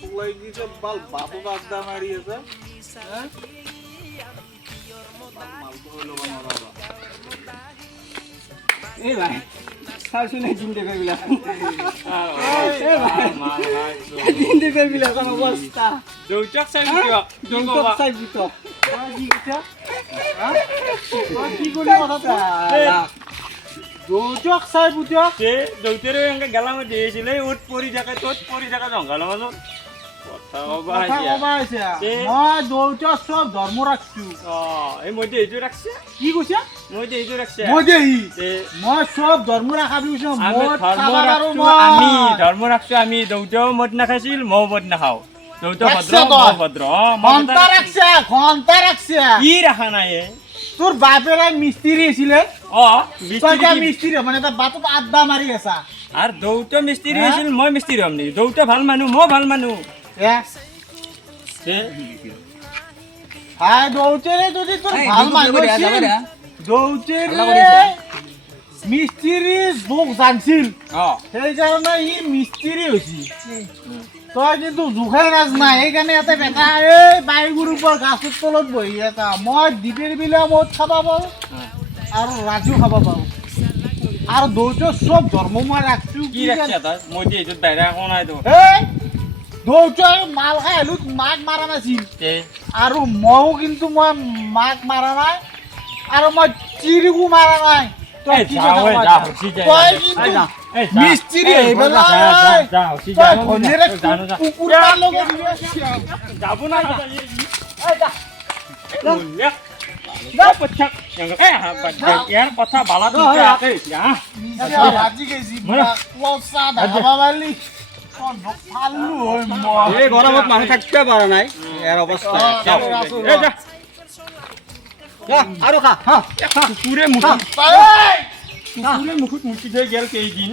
ফুলাই দিছে বাল বাবু বাগদা মারি আছে হ্যাঁ মাল তো হলো বাবা এ ভাই সার শুনে চিনতে পারবিলা এ ভাই চিনতে পারবিলা কোন অবস্থা দৌচক চাই দিও দৌচক চাই দিও কি কথা হ্যাঁ কি করি কথা দৌচক চাই বুঝো সে দৌতেরে এঙ্গে গেলাম দিয়েছিলে উঠ পরি জায়গা তোত পরি জায়গা জঙ্গল মাজত কথা কবা আছে মই দৌচক সব ধর্ম রাখছু এই মধ্যে এইটো রাখছে কি কইছে মধ্যে এইটো রাখছে মধ্যে মই সব ধর্ম রাখা দিছ আমি ধর্ম রাখছো আমি দৌতেও মদ নাখাইছিল মও মদ নাখাও দৌতে ভদ্র মও ভদ্র ঘন্টা রাখছে কি রাখা নাই তোর বাপেরা মিস্ত্রি ছিল মিস্ত্রি মানে তার বাপ আড্ডা মারি গেছা আর দৌতে মিস্ত্রি আছিল মই মিস্ত্রি হম নেকি দৌতে ভাল মানুহ মই ভাল মানুহ দৌতেরে যদি তোর ভাল মানুষ দৌতেরে মিস্ত্রি যোগ জানছিল সেই কারণে ই মিস্ত্রি হয়েছি তই কিন্তু জোখাই নাজ নাই সেইকাৰণে ইয়াতে বেটা এই বাইগুৰ ওপৰত গাছৰ তলত বহি আছা মই দ্বীপেৰ বিলা মদ খাবা পাওঁ আৰু ৰাজু খাবা পাওঁ আৰু দৌতে সব ধৰ্ম মই ৰাখছো কি ৰাখছে তই মই দি এইটো বাইৰে কোন নাই তো দৌতে মাল খাই আহিলো মাক মাৰা নাছিল আৰু মইও কিন্তু মই মাক মাৰা নাই আৰু মই চিৰিকো মাৰা নাই তই কি মিস্ত্ৰি এইবেলা তই ঘনেৰে কুকুৰাৰ লগত যাব না ইয়াৰ কথা বালা আজি গেছি পচা ধাবা মালি এই গৰমত মানুষ থাকতে পাৰে নাই এৰ অবস্থা আৰু খা কুকুৰে মুখত মুখি থৈ গেল কেইদিন